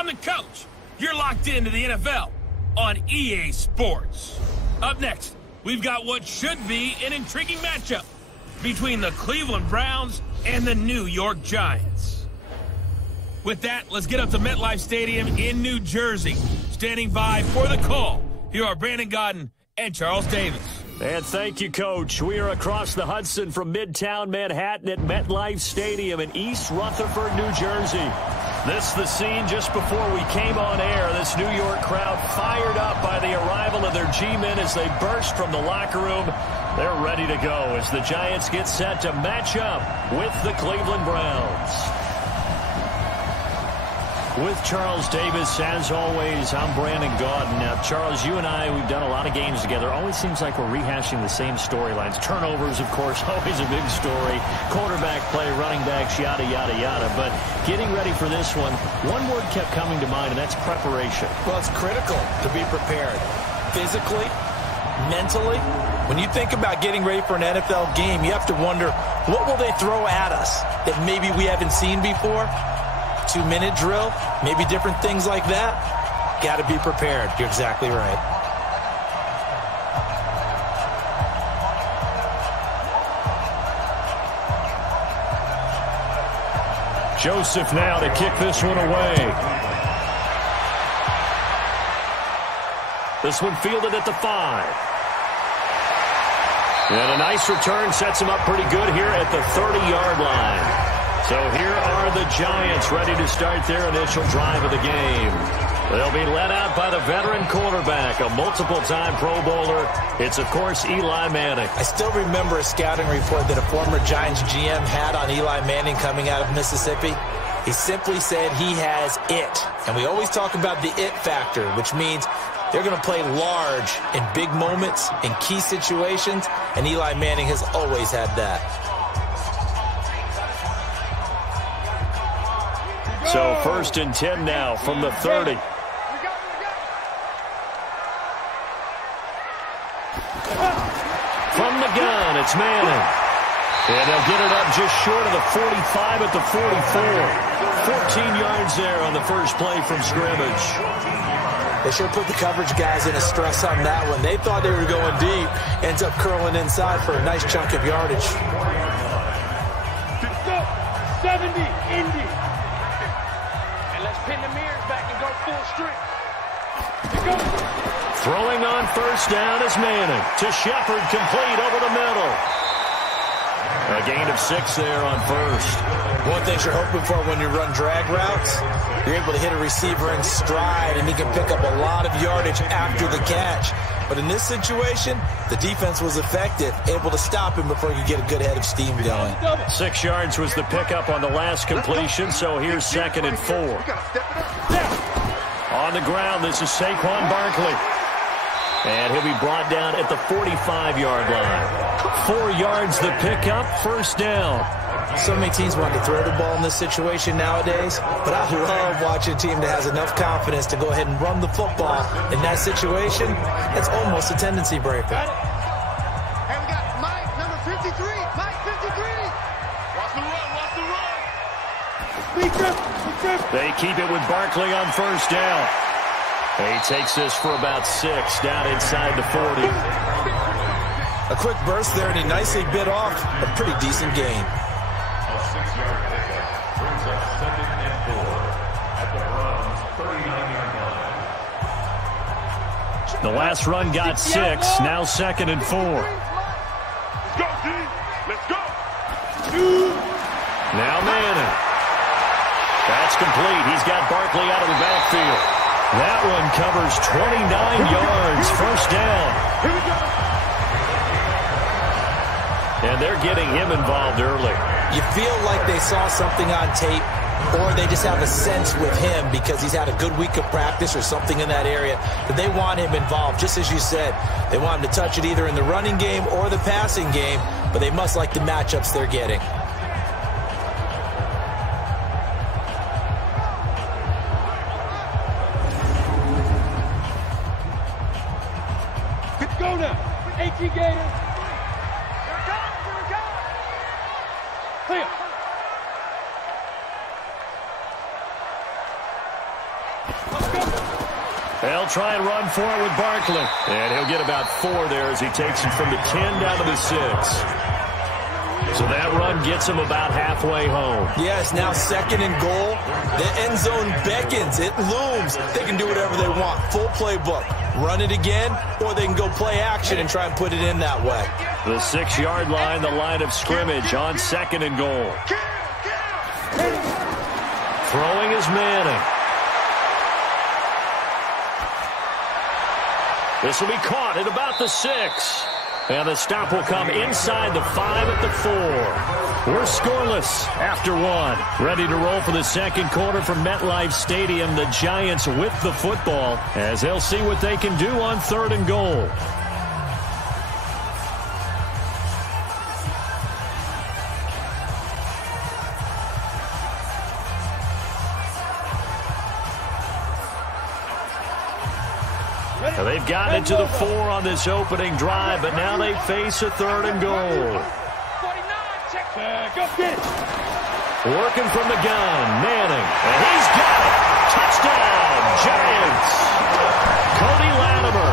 I'm the coach. You're locked into the NFL on EA Sports. Up next, we've got what should be an intriguing matchup between the Cleveland Browns and the New York Giants. With that, let's get up to MetLife Stadium in New Jersey. Standing by for the call, here are Brandon Godden and Charles Davis. And thank you, Coach. We are across the Hudson from Midtown Manhattan at MetLife Stadium in East Rutherford, New Jersey. This is the scene just before we came on air. This New York crowd fired up by the arrival of their G-men as they burst from the locker room. They're ready to go as the Giants get set to match up with the Cleveland Browns. With Charles Davis, as always, I'm Brandon Godden. Now, Charles, you and I, we've done a lot of games together. Always seems like we're rehashing the same storylines. Turnovers, of course, always a big story. Quarterback play, running backs, yada, yada, yada. But getting ready for this one word kept coming to mind, and that's preparation. Well, it's critical to be prepared. Physically, mentally. When you think about getting ready for an NFL game, you have to wonder, what will they throw at us that maybe we haven't seen before? 2-minute drill, maybe different things like that. Got to be prepared. You're exactly right. Joseph now to kick this one away. This one fielded at the 5. And a nice return sets him up pretty good here at the 30-yard line. So here are the Giants ready to start their initial drive of the game. They'll be led out by the veteran quarterback, a multiple-time Pro Bowler. It's, of course, Eli Manning. I still remember a scouting report that a former Giants GM had on Eli Manning coming out of Mississippi. He simply said he has it. And we always talk about the it factor, which means they're going to play large in big moments, in key situations, and Eli Manning has always had that. So 1st and 10 now from the 30. From the gun, it's Manning. And they'll get it up just short of the 45 at the 44. 14 yards there on the first play from scrimmage. They sure put the coverage guys in a stress on that one. They thought they were going deep. Ends up curling inside for a nice chunk of yardage. 70, Indy. Let's pin the mirrors back and go full strength. Throwing on first down is Manning. To Shepard, complete over the middle. A gain of 6 there on first. One thing you're hoping for when you run drag routes, you're able to hit a receiver in stride, and he can pick up a lot of yardage after the catch. But in this situation, the defense was effective, able to stop him before he could get a good head of steam going. 6 yards was the pickup on the last completion, so here's 2nd and 4. On the ground, this is Saquon Barkley. And he'll be brought down at the 45-yard line. 4 yards the pickup, first down. So many teams want to throw the ball in this situation nowadays, but I love watching a team that has enough confidence to go ahead and run the football. In that situation, that's almost a tendency breaker. Hey, we got Mike, number 53. Mike, 53. Watch the run. They keep it with Barkley on first down. He takes this for about 6 down inside the 40. A quick burst there, and he nicely bit off a pretty decent gain. The last run got 6, now 2nd and 4. Let's go, team. Let's go. Now Manning. That's complete. He's got Barkley out of the backfield. That one covers 29 yards, first down. Here we go. And they're getting him involved early. You feel like they saw something on tape, or they just have a sense with him because he's had a good week of practice or something in that area that they want him involved. Just as you said, they want him to touch it either in the running game or the passing game, but they must like the matchups they're getting. Good to go now. 18 Gators. Clear. They'll try and run for it with Barkley. And he'll get about 4 there as he takes him from the 10 down to the 6. So that run gets him about halfway home. Yes, now 2nd and goal. The end zone beckons. It looms. They can do whatever they want. Full playbook. Run it again, or they can go play action and try and put it in that way. The 6-yard line, the line of scrimmage on 2nd and goal. Throwing is Manning. This will be caught at about the 6. And the stop will come inside the 5 at the 4. We're scoreless after 1. Ready to roll for the second quarter from MetLife Stadium. The Giants with the football as they'll see what they can do on 3rd and goal. Now they've gotten into the 4 on this opening drive, but now they face a 3rd and goal. Working from the gun, Manning, and he's got it. Touchdown, Giants. Cody Latimer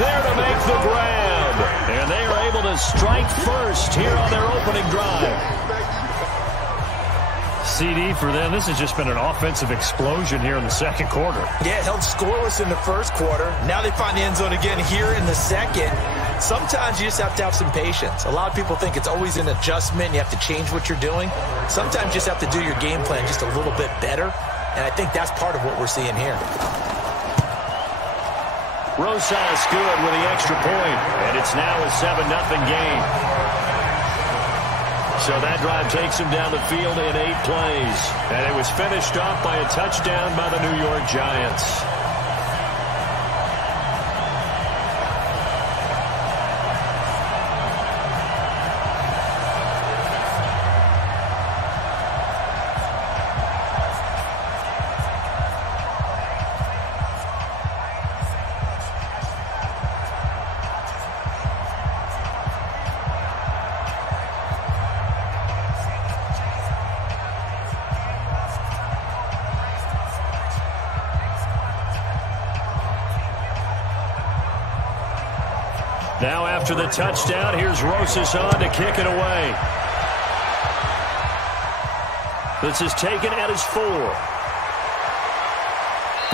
there to make the grab, and they are able to strike first here on their opening drive. CD for them. This has just been an offensive explosion here in the second quarter. Yeah, held scoreless in the first quarter. Now they find the end zone again here in the second. Sometimes you just have to have some patience. A lot of people think it's always an adjustment. You have to change what you're doing. Sometimes you just have to do your game plan just a little bit better. And I think that's part of what we're seeing here. Rosas good with the extra point. And it's now a 7-0 game. So that drive takes him down the field in 8 plays. And it was finished off by a touchdown by the New York Giants. Now after the touchdown, here's Rosas on to kick it away. This is taken at his 4.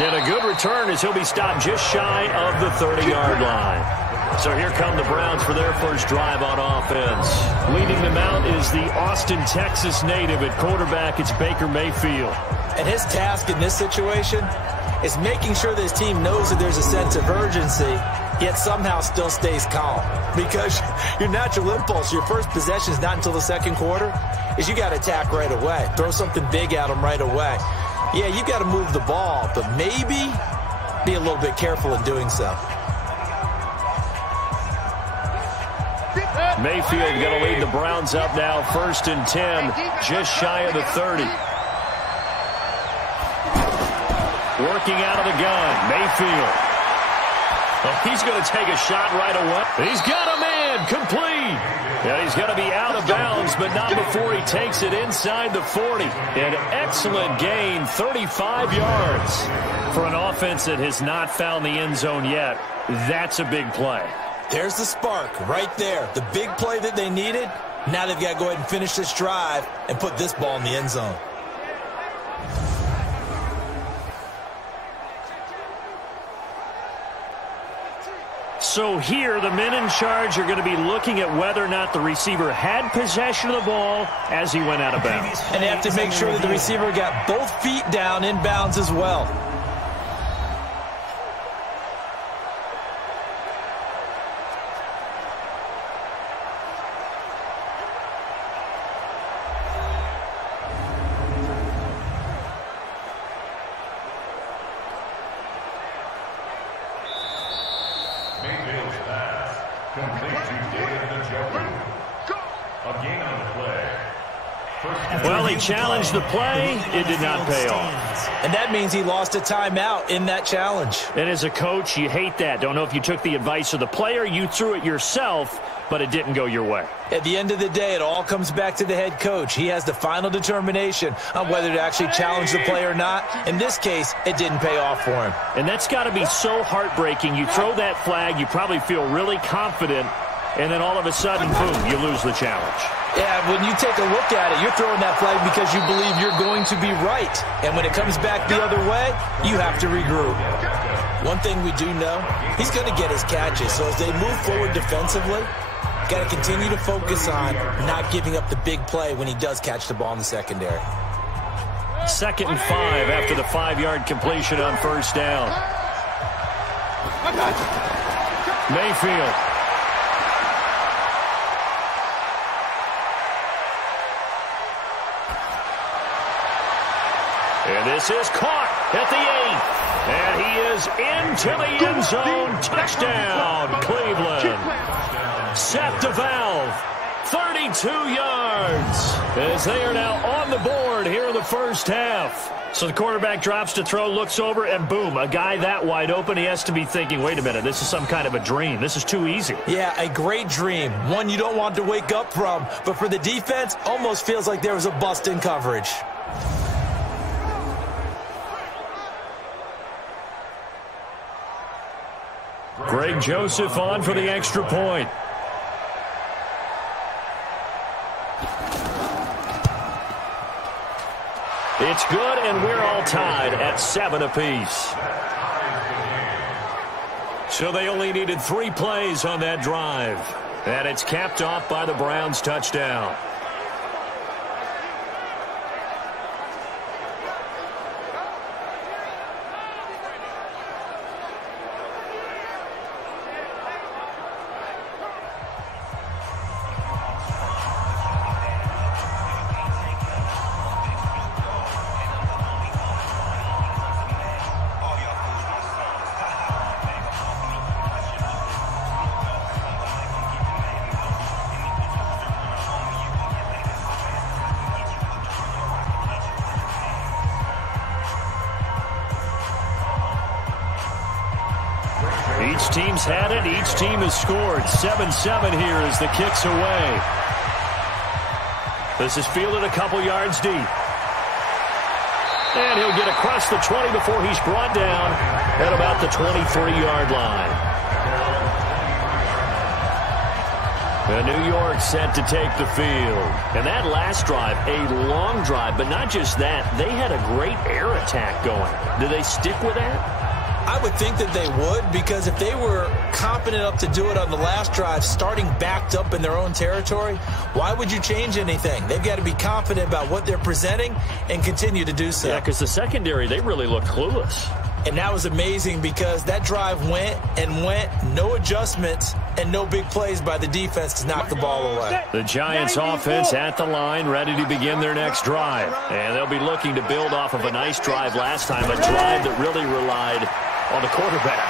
And a good return as he'll be stopped just shy of the 30-yard line. So here come the Browns for their first drive on offense. Leading them out is the Austin, Texas native at quarterback. It's Baker Mayfield. And his task in this situation is making sure that his team knows that there's a sense of urgency, yet somehow still stays calm. Because your natural impulse, your first possession is not until the second quarter, is you got to attack right away. Throw something big at them right away. Yeah, you got to move the ball, but maybe be a little bit careful in doing so. Mayfield going to lead the Browns up now, 1st and 10, just shy of the 30. Working out of the gun, Mayfield. Well, he's going to take a shot right away. He's got a man, complete. Yeah, he's going to be out of bounds, but not before he takes it inside the 40. An excellent gain, 35 yards. For an offense that has not found the end zone yet, that's a big play. There's the spark right there. The big play that they needed. Now they've got to go ahead and finish this drive and put this ball in the end zone. So here, the men in charge are going to be looking at whether or not the receiver had possession of the ball as he went out of bounds. And they have to make sure that the receiver got both feet down in bounds as well. Well, he challenged the play. It did not pay off. And that means he lost a timeout in that challenge. And as a coach, you hate that. Don't know if you took the advice of the player, you threw it yourself, but it didn't go your way. At the end of the day, it all comes back to the head coach. He has the final determination on whether to actually challenge the play or not. In this case, it didn't pay off for him. And that's got to be so heartbreaking. You throw that flag, you probably feel really confident, and then all of a sudden, boom, you lose the challenge. Yeah, when you take a look at it, you're throwing that flag because you believe you're going to be right. And when it comes back the other way, you have to regroup. One thing we do know, he's going to get his catches. So as they move forward defensively, got to continue to focus on not giving up the big play when he does catch the ball in the secondary. 2nd and 5 after the 5-yard completion on first down. Mayfield. And this is caught at the 8th. And he is into the end zone. Touchdown, Cleveland. Seth DeValve, 32 yards. As they are now on the board here in the first half. So the quarterback drops to throw, looks over, and boom, a guy that wide open, he has to be thinking, wait a minute, this is some kind of a dream. This is too easy. Yeah, a great dream. One you don't want to wake up from. But for the defense, almost feels like there was a bust in coverage. Greg Joseph on for the extra point. It's good, and we're all tied at 7 apiece. So they only needed 3 plays on that drive. And it's capped off by the Browns touchdown. Each team's had it. Each team has scored. 7-7 here as the kick's away. This is fielded a couple yards deep. And he'll get across the 20 before he's brought down at about the 23-yard line. New York set to take the field. And that last drive, a long drive, but not just that. They had a great air attack going. Do they stick with that? I would think that they would, because if they were confident enough to do it on the last drive, starting backed up in their own territory, why would you change anything? They've got to be confident about what they're presenting and continue to do so. Yeah, because the secondary, they really looked clueless. And that was amazing because that drive went and went, no adjustments, and no big plays by the defense to knock the ball away. The Giants offense at the line, ready to begin their next drive. And they'll be looking to build off of a nice drive last time, a drive that really relied on the quarterback.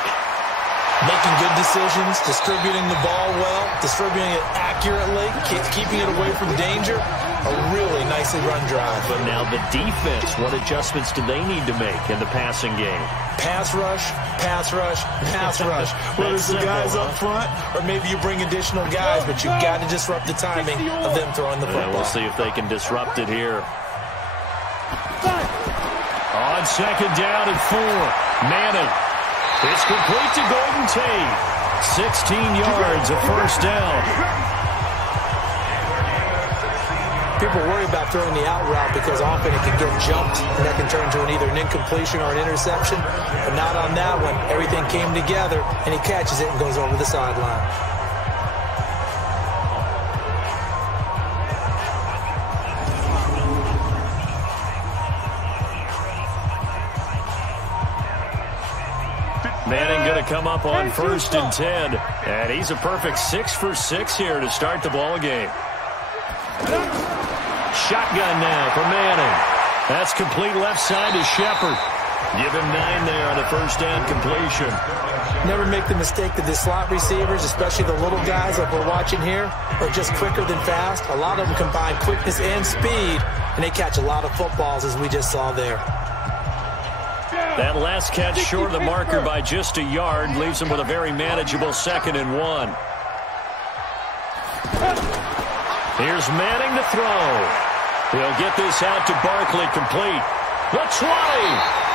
Making good decisions, distributing the ball well, distributing it accurately, keeping it away from danger. A really nicely run drive. But now the defense, what adjustments do they need to make in the passing game? Pass rush, pass rush, pass rush. Whether it's the guys up front or maybe you bring additional guys, but you've got to disrupt the timing of them throwing the football. We'll see if they can disrupt it here. On 2nd down and 4, Manning. It's complete to Golden Tate. 16 yards, a first down. People worry about throwing the out route because often it can get jumped and that can turn into either an incompletion or an interception. But not on that one. Everything came together and he catches it and goes over the sideline. Manning going to come up on 1st and 10. And he's a perfect 6 for 6 here to start the ball game. Shotgun now for Manning. That's complete left side to Shepard. Give him 9 there on the first down completion. Never make the mistake that the slot receivers, especially the little guys like we're watching here, are just quicker than fast. A lot of them combine quickness and speed, and they catch a lot of footballs, as we just saw there. That last catch short of the marker by just a yard leaves him with a very manageable 2nd and 1. Here's Manning to throw. He'll get this out to Barkley, complete. The 20.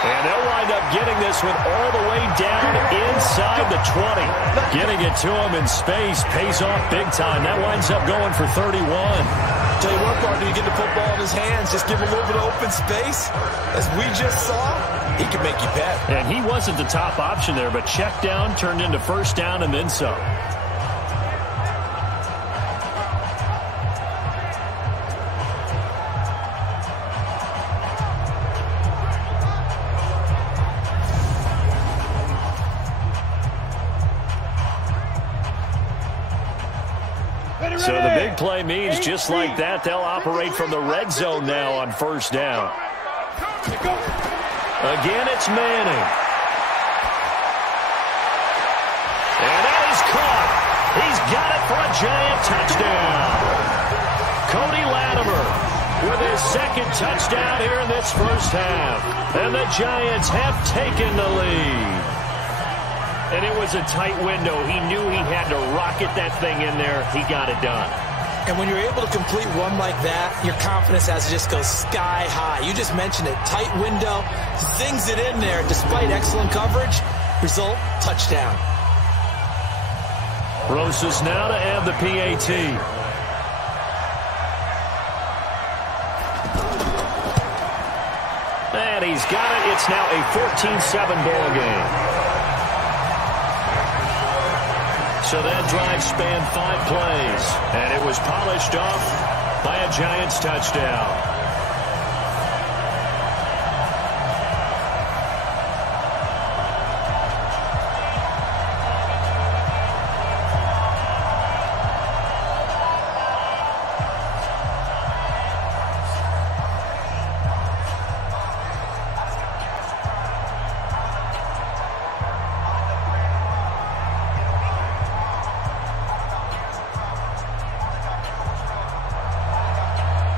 And they'll wind up getting this one all the way down inside the 20. Getting it to him in space pays off big time. That winds up going for 31. Tell you what, partner, you get the football in his hands, just give him a little bit of open space. As we just saw, he can make you bet. And he wasn't the top option there, but check down turned into first down and then some. So the big play means just like that, they'll operate from the red zone now on first down. Again, it's Manning. And that is caught. He's got it for a giant touchdown. Cody Latimer with his 2nd touchdown here in this first half. And the Giants have taken the lead. And it was a tight window. He knew he had to rocket that thing in there. He got it done. And when you're able to complete one like that, your confidence has to just go sky high. You just mentioned it. Tight window, zings it in there despite excellent coverage. Result, touchdown. Roses now to add the PAT. And he's got it. It's now a 14-7 ball game. So that drive spanned 5 plays, and it was polished off by a Giants touchdown.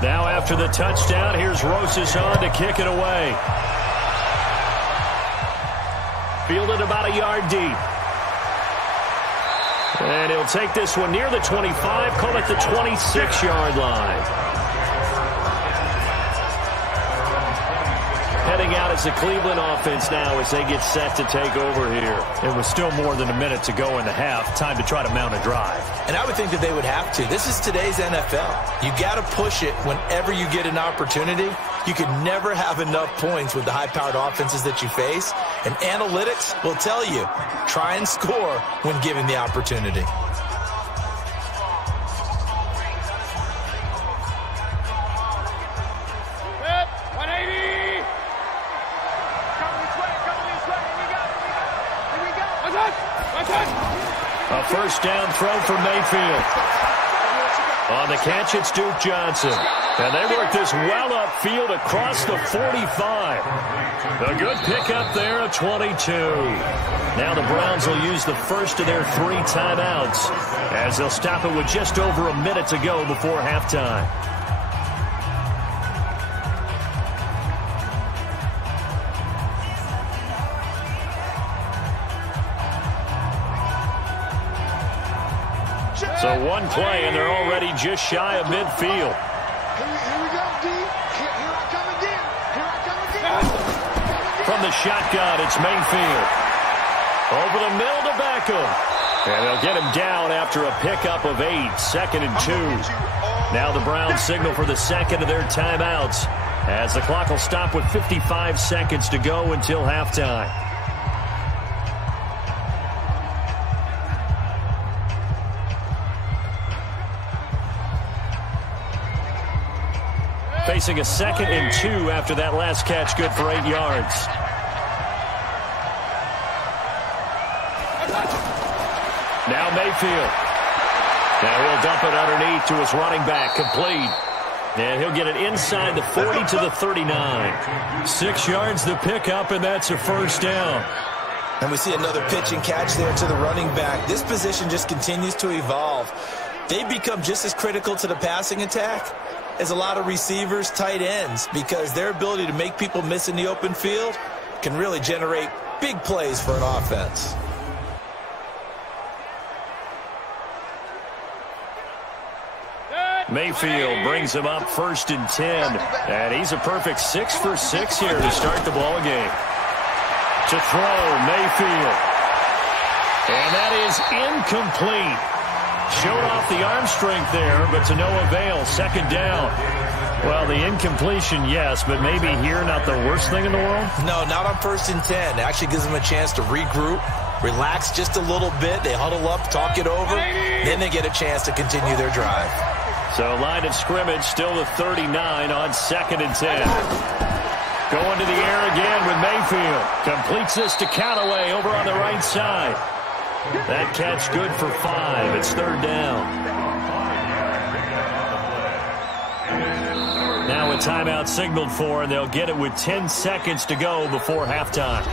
Now after the touchdown, here's Roses on to kick it away. Fielded about a yard deep. And he'll take this one near the 25, call it the 26-yard line. Heading out as the Cleveland offense now as they get set to take over here. It was still more than a minute to go in the half. Time to try to mount a drive. And I would think that they would have to. This is today's NFL. You got to push it whenever you get an opportunity. You can never have enough points with the high-powered offenses that you face. And analytics will tell you, try and score when given the opportunity. A first down throw for Mayfield. On the catch, it's Duke Johnson. And they work this well upfield across the 45. A good pickup there at 22. Now the Browns will use the first of their 3 timeouts as they'll stop it with just over a minute to go before halftime. So one play, and they're already just shy of midfield. Here we go, D. Here I come again. Here I come again. From the shotgun, it's Mayfield. Over the middle to Beckham. And they'll get him down after a pickup of 8, 2nd and 2. Now the Browns signal for the second of their timeouts as the clock will stop with 55 seconds to go until halftime. Facing a 2nd and 2 after that last catch, good for 8 yards. Now Mayfield. Now he'll dump it underneath to his running back, complete. And he'll get it inside the 40 to the 39. 6 yards the pickup, and that's a first down. And we see another pitch and catch there to the running back. This position just continues to evolve. They become just as critical to the passing attack as a lot of receivers, tight ends, because their ability to make people miss in the open field can really generate big plays for an offense. Mayfield brings him up 1st and 10. And he's a perfect 6 for 6 here to start the ball game. To throw, Mayfield. And that is incomplete. Showed off the arm strength there, but to no avail. 2nd down. Well, the incompletion, yes, but maybe here not the worst thing in the world? No, not on 1st and 10. It actually gives them a chance to regroup, relax just a little bit. They huddle up, talk it over, then they get a chance to continue their drive. So line of scrimmage still the 39 on 2nd and 10. Going to the air again with Mayfield. Completes this to Callaway over on the right side. That catch good for 5. It's 3rd down. Now a timeout signaled for, and they'll get it with 10 seconds to go before halftime.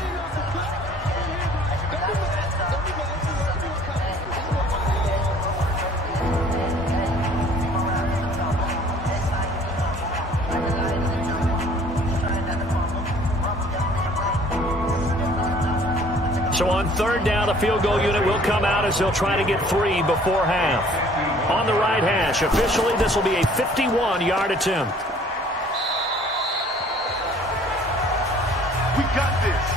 So on 3rd down, a field goal unit will come out as they'll try to get 3 before half. On the right hash, officially this will be a 51-yard attempt. We got this.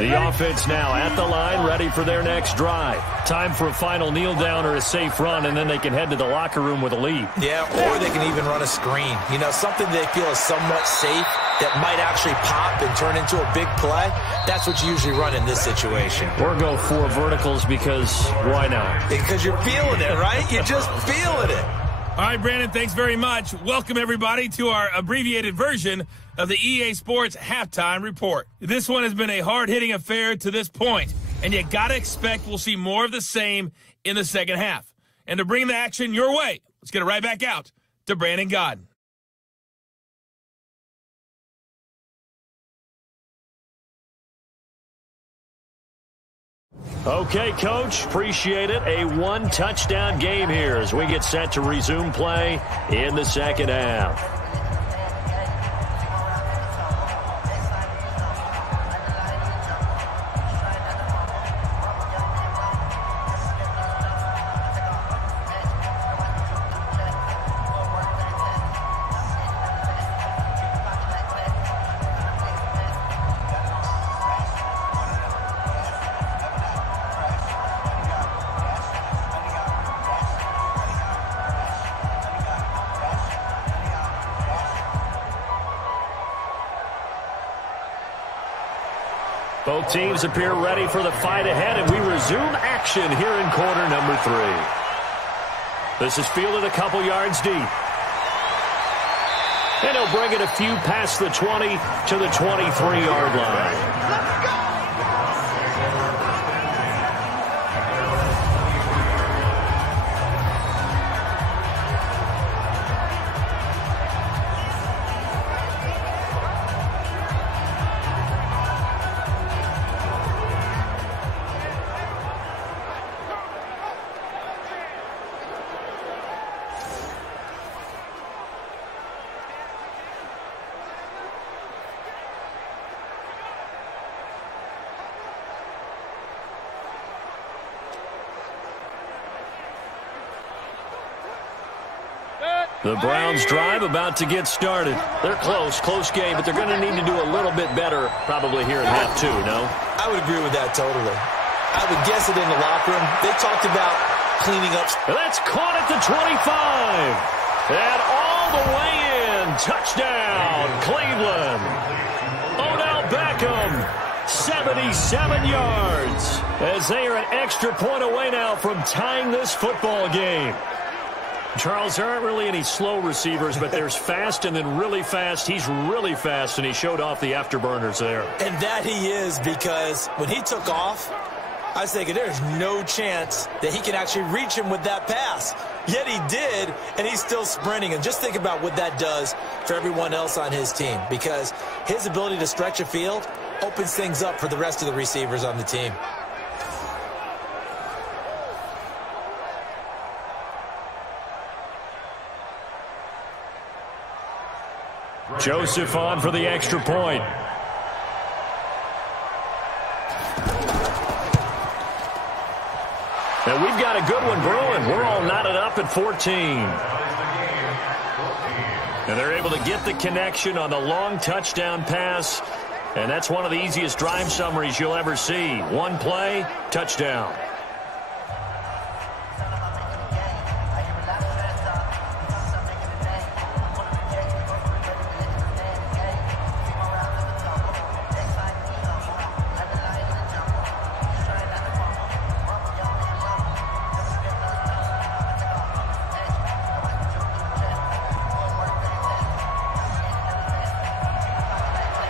The offense now at the line, ready for their next drive. Time for a final kneel down or a safe run, and then they can head to the locker room with a lead. Yeah, or they can even run a screen. You know, something they feel is somewhat safe that might actually pop and turn into a big play. That's what you usually run in this situation. Or go 4 verticals because why not? Because you're feeling it, right? You're just feeling it. All right, Brandon, thanks very much. Welcome, everybody, to our abbreviated version of the EA Sports Halftime Report. This one has been a hard-hitting affair to this point, and you got to expect we'll see more of the same in the second half. And to bring the action your way, let's get it right back out to Brandon Godden. Okay, Coach, appreciate it. A 1-touchdown game here as we get set to resume play in the second half. Both teams appear ready for the fight ahead, and we resume action here in quarter number 3. This is fielded a couple yards deep. And he'll bring it a few past the 20 to the 23-yard line. Let's go! The Browns drive about to get started. They're close game, but they're going to need to do a little bit better probably here in half 2, no? I would agree with that totally. I would guess it in the locker room. They talked about cleaning up. And that's caught at the 25. And all the way in. Touchdown, Cleveland. Odell Beckham, 77 yards, as they are an extra point away now from tying this football game. Charles, there aren't really any slow receivers, but there's fast and then really fast. He's really fast, and he showed off the afterburners there. And that he is, because when he took off, I was thinking there's no chance that he can actually reach him with that pass. Yet he did, and he's still sprinting. And just think about what that does for everyone else on his team, because his ability to stretch a field opens things up for the rest of the receivers on the team. Joseph on for the extra point. And we've got a good one brewing. We're all knotted up at 14. And they're able to get the connection on the long touchdown pass. And that's one of the easiest drive summaries you'll ever see. One play, touchdown.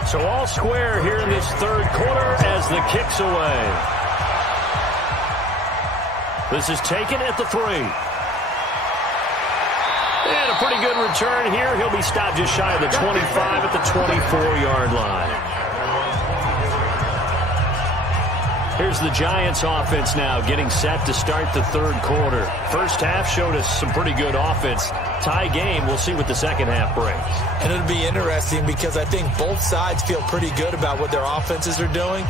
So all square here in this third quarter as the kick's away. This is taken at the 3. And a pretty good return here. He'll be stopped just shy of the 25 at the 24-yard line. Here's the Giants offense now getting set to start the third quarter. First half showed us some pretty good offense. Tie game. We'll see what the second half brings. And it'll be interesting because I think both sides feel pretty good about what their offenses are doing.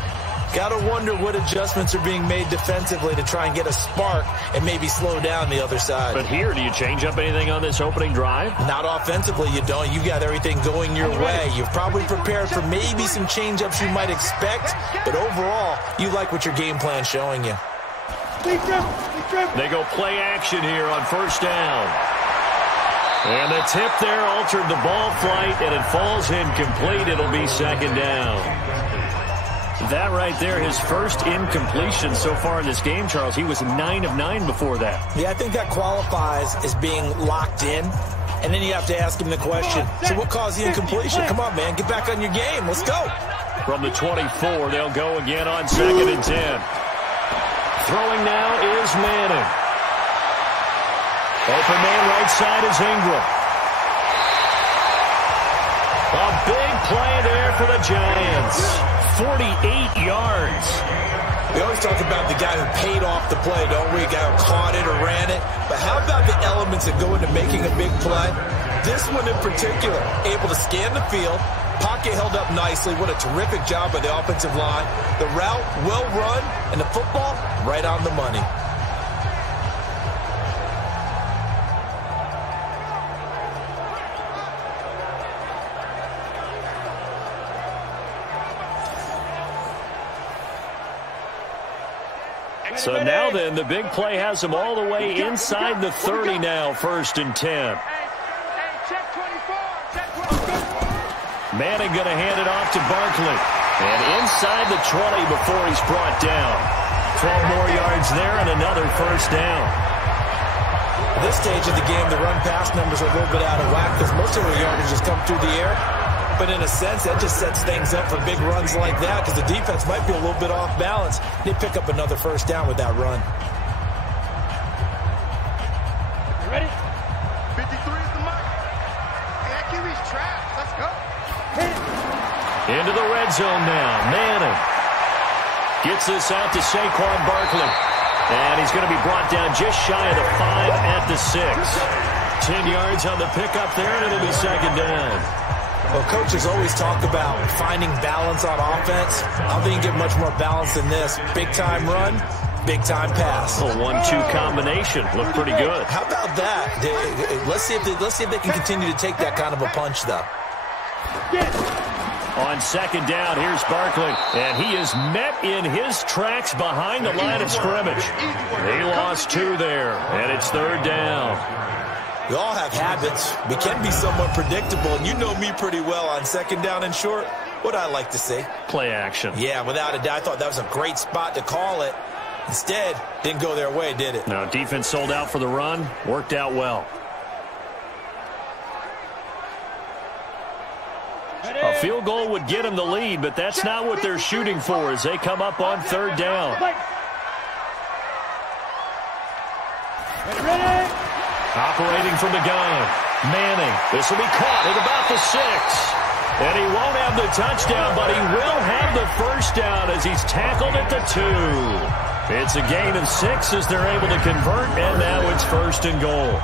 Got to wonder what adjustments are being made defensively to try and get a spark and maybe slow down the other side. But here, do you change up anything on this opening drive? Not offensively, you don't. You've got everything going your way. You've probably prepared for maybe some change-ups you might expect, but overall, you like what your game plan's showing you. They go play action here on first down. And the tip there altered the ball flight, and it falls incomplete. It'll be second down. That right there, his first incompletion so far in this game, Charles. He was 9 of 9 before that. Yeah, I think that qualifies as being locked in. And then you have to ask him the question, so what caused the incompletion? Come on, man, get back on your game. Let's go. From the 24, they'll go again on 2nd and 10. Throwing now is Manning. Open man right side is Ingram. A big play there for the Giants. 48 yards. We always talk about the guy who paid off the play, don't we? A guy who caught it or ran it. But how about the elements that go into making a big play? This one in particular, able to scan the field. Pocket held up nicely. What a terrific job by the offensive line. The route, well run, and the football, right on the money. So now then, the big play has them all the way inside the 30 now, 1st and 10. Manning going to hand it off to Barkley. And inside the 20 before he's brought down. 12 more yards there and another first down. At this stage of the game, the run-pass numbers are a little bit out of whack because most of their yardage has come through the air. But in a sense, that just sets things up for big runs like that because the defense might be a little bit off balance. They pick up another first down with that run. You ready? 53 is the mark. Hey, that QB's trapped. Let's go. Into the red zone now. Manning gets this out to Saquon Barkley. And he's going to be brought down just shy of the 5 at the 6. 10 yards on the pickup there, and it'll be second down. Well, coaches always talk about finding balance on offense. I don't think you get much more balance than this. Big-time run, big-time pass. A 1-2 combination. Looked pretty good. How about that? Let's see if they can continue to take that kind of a punch, though. On second down, here's Barkley. And he is met in his tracks behind the line of scrimmage. He lost 2 there, and it's third down. We all have habits. We can be somewhat predictable, and you know me pretty well on second down and short. What I like to see. Play action. Yeah, without a doubt. I thought that was a great spot to call it. Instead, didn't go their way, did it? No, defense sold out for the run. Worked out well. A field goal would get them the lead, but that's not what they're shooting for as they come up on third down. Operating from the gun. Manning. This will be caught at about the 6. And he won't have the touchdown, but he will have the first down as he's tackled at the 2. It's a gain of 6 as they're able to convert, and now it's 1st and goal.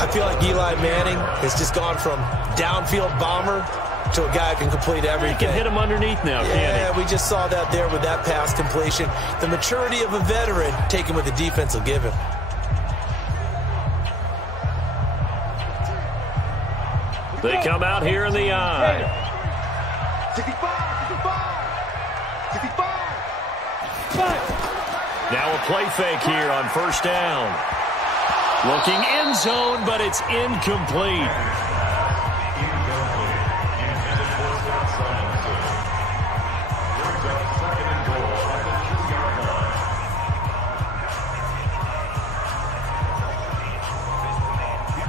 I feel like Eli Manning has just gone from downfield bomber to a guy who can complete everything. He can hit him underneath now, can't he? Yeah, we just saw that there with that pass completion. The maturity of a veteran taking what the defense will give him. They come out here in the eye. 65, 65. Now a play fake here on 1st down. Looking end zone, but it's incomplete.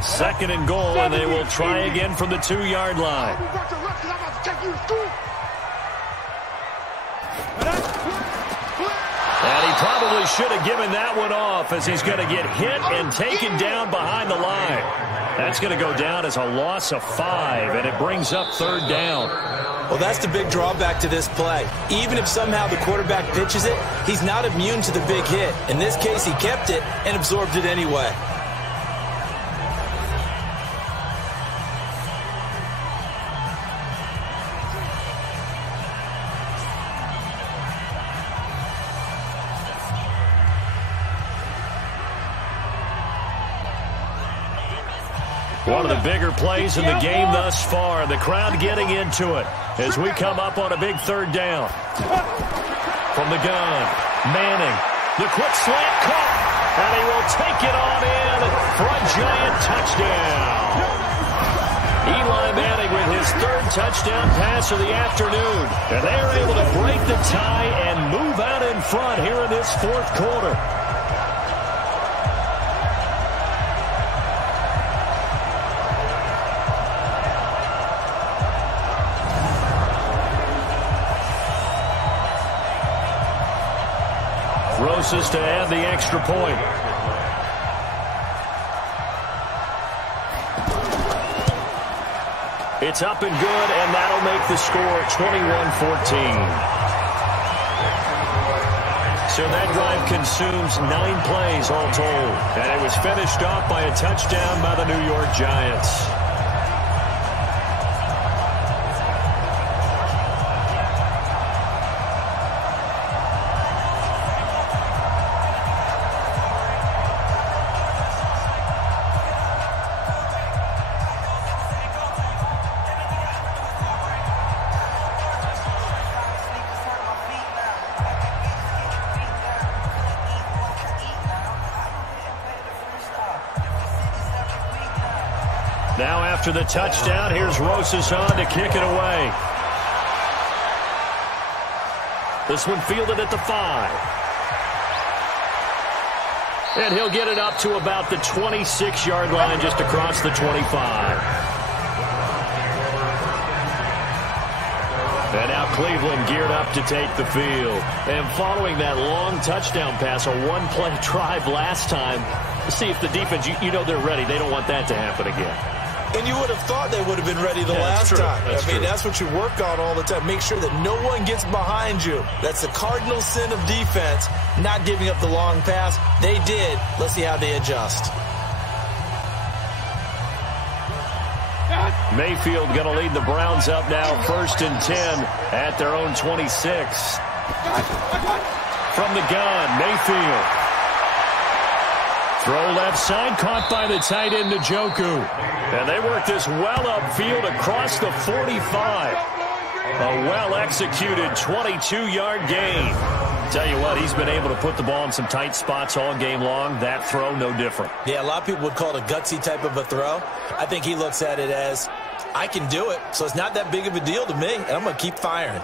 Second and goal, and they will try again from the 2-yard line. And he probably should have given that one off as he's going to get hit and taken down behind the line. That's going to go down as a loss of 5, and it brings up 3rd down. Well, that's the big drawback to this play. Even if somehow the quarterback pitches it, he's not immune to the big hit. In this case, he kept it and absorbed it anyway. One of the bigger plays in the game thus far. The crowd getting into it as we come up on a big 3rd down. From the gun, Manning. The quick slant caught. And he will take it on in for a giant touchdown. Eli Manning with his 3rd touchdown pass of the afternoon. And they are able to break the tie and move out in front here in this 4th quarter. Rosas to add the extra point. It's up and good, and that'll make the score 21-14. So that drive consumes 9 plays all told. And it was finished off by a touchdown by the New York Giants. Now after the touchdown, here's Rosas on to kick it away. This one fielded at the 5. And he'll get it up to about the 26-yard line, just across the 25. And now Cleveland geared up to take the field. And following that long touchdown pass, a 1-play drive last time, to see if the defense, you know they're ready. They don't want that to happen again. And you would have thought they would have been ready the last time. I mean, that's what you work on all the time. Make sure that no one gets behind you. That's the cardinal sin of defense, not giving up the long pass. They did. Let's see how they adjust. Mayfield going to lead the Browns up now, 1st and 10 at their own 26. From the gun, Mayfield. Throw left side, caught by the tight end, Njoku. And they work this well upfield across the 45. A well-executed 22-yard gain. Tell you what, he's been able to put the ball in some tight spots all game long. That throw, no different. Yeah, a lot of people would call it a gutsy type of a throw. I think he looks at it as I can do it, so it's not that big of a deal to me, and I'm going to keep firing.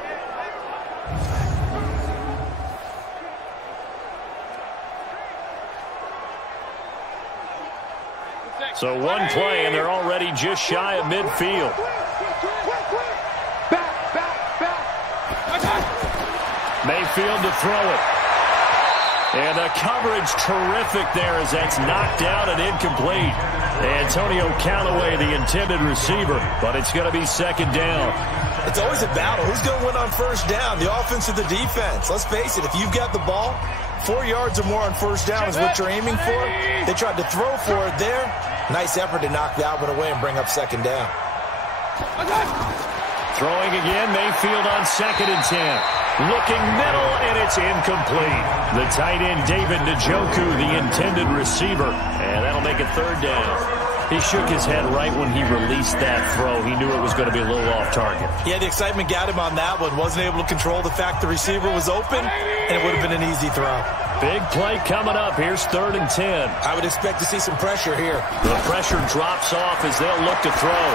So one play, and they're already just shy of midfield. Mayfield to throw it. And the coverage terrific there as that's knocked down and incomplete. Antonio Callaway, the intended receiver, but it's going to be second down. It's always a battle. Who's going to win on first down, the offense or the defense? Let's face it, if you've got the ball, 4 yards or more on first down is what you're aiming for. They tried to throw for it there. Nice effort to knock that one away and bring up second down. Throwing again, Mayfield on 2nd and 10. Looking middle, and it's incomplete. The tight end, David Njoku, the intended receiver, and that'll make it third down. He shook his head right when he released that throw. He knew it was going to be a little off target. Yeah, the excitement got him on that one. Wasn't able to control the fact the receiver was open, and it would have been an easy throw. Big play coming up. Here's 3rd and 10. I would expect to see some pressure here. The pressure drops off as they'll look to throw.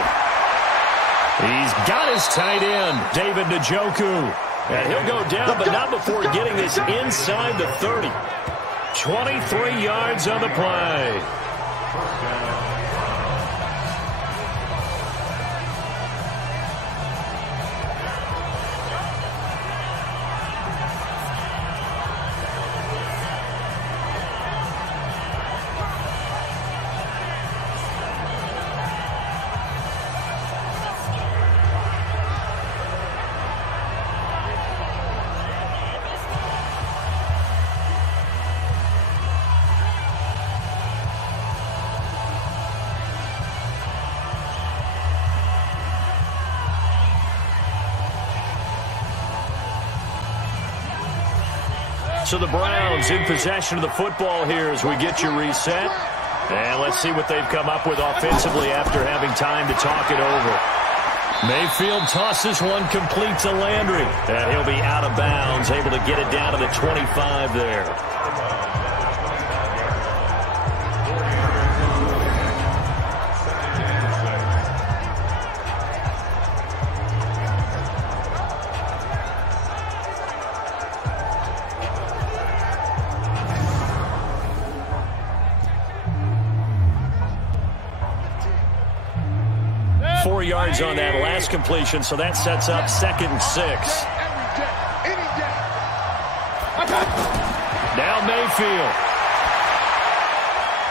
He's got his tight end, David Njoku. And he'll go down, but not before getting this inside the 30. 23 yards on the play. So the Browns in possession of the football here as we get you reset. And let's see what they've come up with offensively after having time to talk it over. Mayfield tosses one complete to Landry. And he'll be out of bounds, able to get it down to the 25 there. Yards on that last completion, so that sets up 2nd and 6. Now Mayfield.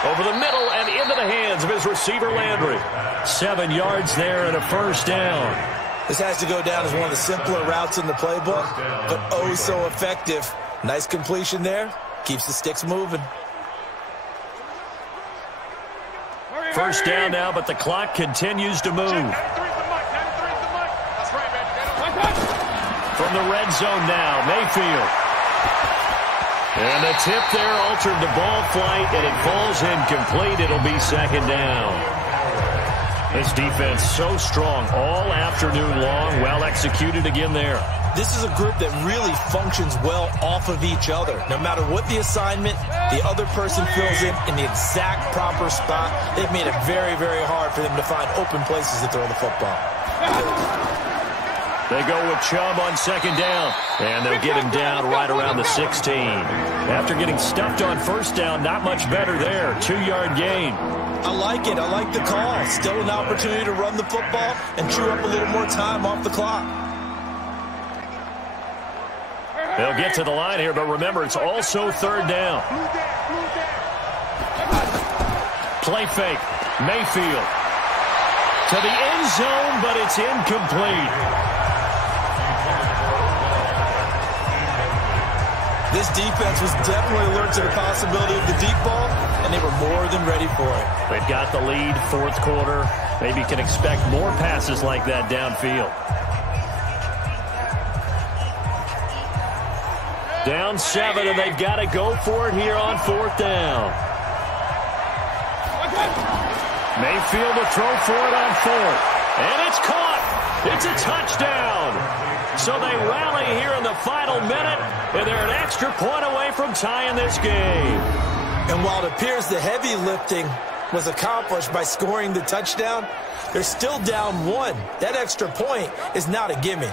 Over the middle and into the hands of his receiver Landry. 7 yards there and a first down. This has to go down as one of the simpler routes in the playbook, but oh so effective. Nice completion there. Keeps the sticks moving. First down now, but the clock continues to move. From the red zone now, Mayfield. And the tip there altered the ball flight, and it falls incomplete. It'll be second down. This defense so strong all afternoon long. Well executed again there. This is a group that really functions well off of each other. No matter what the assignment, the other person fills in the exact proper spot. They've made it very, very hard for them to find open places to throw the football. They go with Chubb on second down, and they'll get him down right around the 16. After getting stuffed on first down, not much better there. 2-yard gain. I like it. I like the call. Still an opportunity to run the football and chew up a little more time off the clock. They'll get to the line here, but remember, it's also third down. Play fake. Mayfield. To the end zone, but it's incomplete. This defense was definitely alert to the possibility of the deep ball, and they were more than ready for it. They've got the lead, fourth quarter. Maybe you can expect more passes like that downfield. Down 7, and they've got to go for it here on fourth down. Mayfield to throw for it on 4th. And it's caught. It's a touchdown. So they rally here in the final minute, and they're an extra point away from tying this game. And while it appears the heavy lifting was accomplished by scoring the touchdown, they're still down 1. That extra point is not a gimme.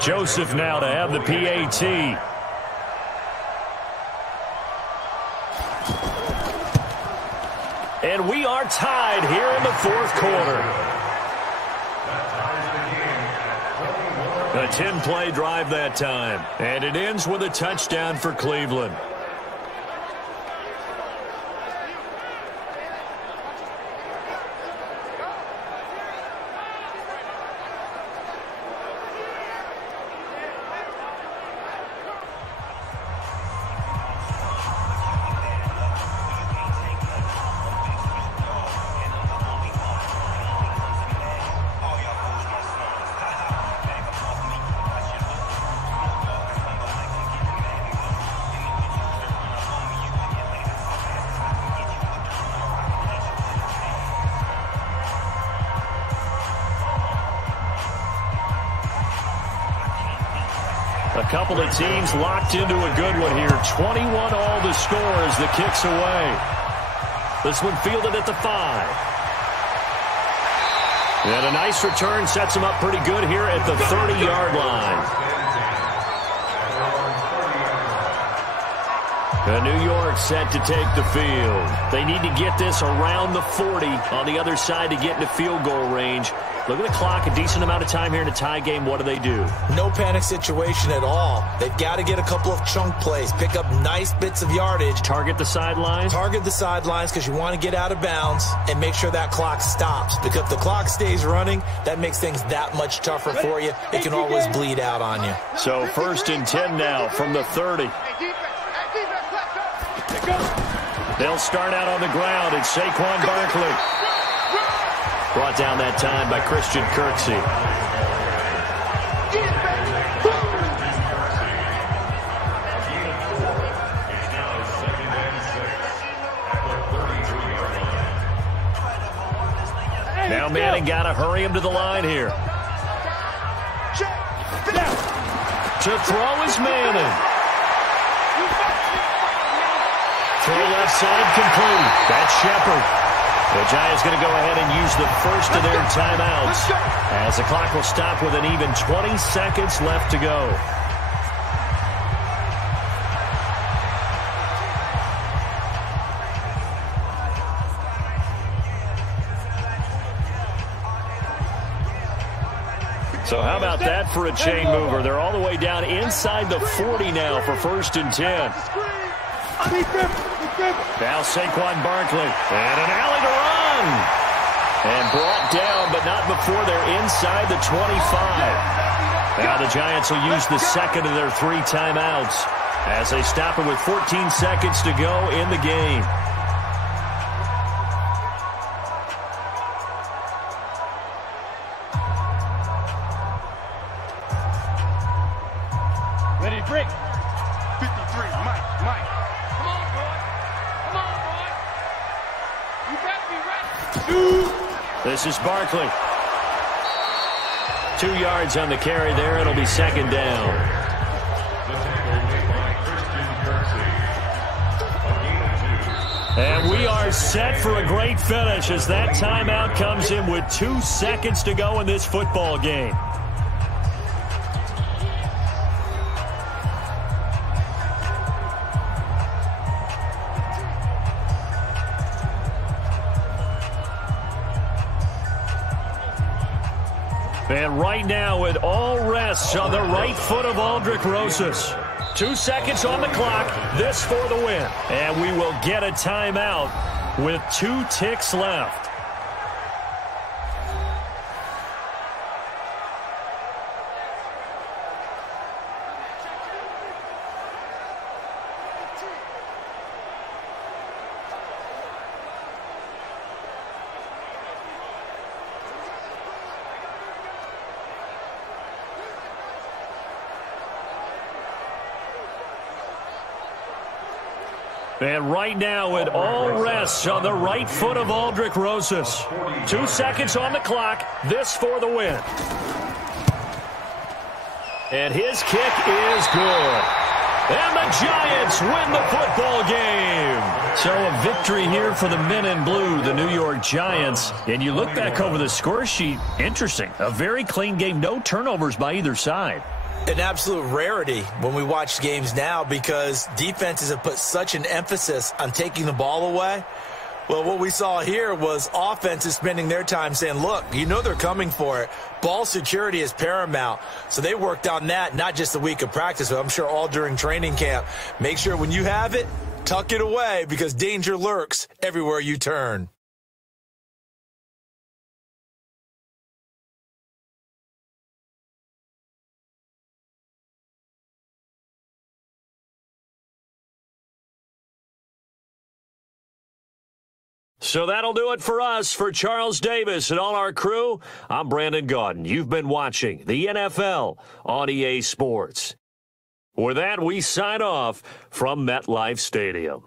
Joseph now to have the PAT. And we are tied here in the fourth quarter. A 10-play drive that time. And it ends with a touchdown for Cleveland. A couple of teams locked into a good one here. 21 all the score as the kick's away. This one fielded at the 5. And a nice return sets them up pretty good here at the 30-yard line. And New York set to take the field. They need to get this around the 40 on the other side to get into field goal range. Look at the clock, a decent amount of time here in a tie game. What do? No panic situation at all. They've got to get a couple of chunk plays, pick up nice bits of yardage. Target the sidelines? Target the sidelines because you want to get out of bounds and make sure that clock stops. Because if the clock stays running, that makes things that much tougher for you. It can always bleed out on you. So 1st and 10 now from the 30. They'll start out on the ground. It's Saquon Barkley. Brought down that time by Christian Kirksey. Now Manning got to hurry him to the line here. To throw is Manning. Throw left side complete. That's Shepard. The Giants going to go ahead and use the first of their timeouts as the clock will stop with an even 20 seconds left to go. So how about that for a chain mover? They're all the way down inside the 40 now for 1st and 10. Now Saquon Barkley. And an alley to run. And brought down, but not before they're inside the 25. Now the Giants will use the second of their 3 timeouts as they stop it with 14 seconds to go in the game. Ready, break. 53, Mike. Come on, boy. You better be ready. This is Barkley. 2 yards on the carry there. It'll be 2nd down. And we are set for a great finish as that timeout comes in with 2 seconds to go in this football game. And right now it all rests on the right foot of Aldrick Rosas. 2 seconds on the clock. This for the win. And we will get a timeout with 2 ticks left. And right now, it all rests on the right foot of Aldrick Rosas. 2 seconds on the clock. This for the win. And his kick is good. And the Giants win the football game. So a victory here for the men in blue, the New York Giants. And you look back over the score sheet, interesting. A very clean game, no turnovers by either side. An absolute rarity when we watch games now because defenses have put such an emphasis on taking the ball away. Well, what we saw here was offenses spending their time saying, look, you know they're coming for it. Ball security is paramount. So they worked on that, not just a week of practice, but I'm sure all during training camp. Make sure when you have it, tuck it away because danger lurks everywhere you turn. So that'll do it for us. For Charles Davis and all our crew, I'm Brandon Gaudin. You've been watching the NFL on EA Sports. With that, we sign off from MetLife Stadium.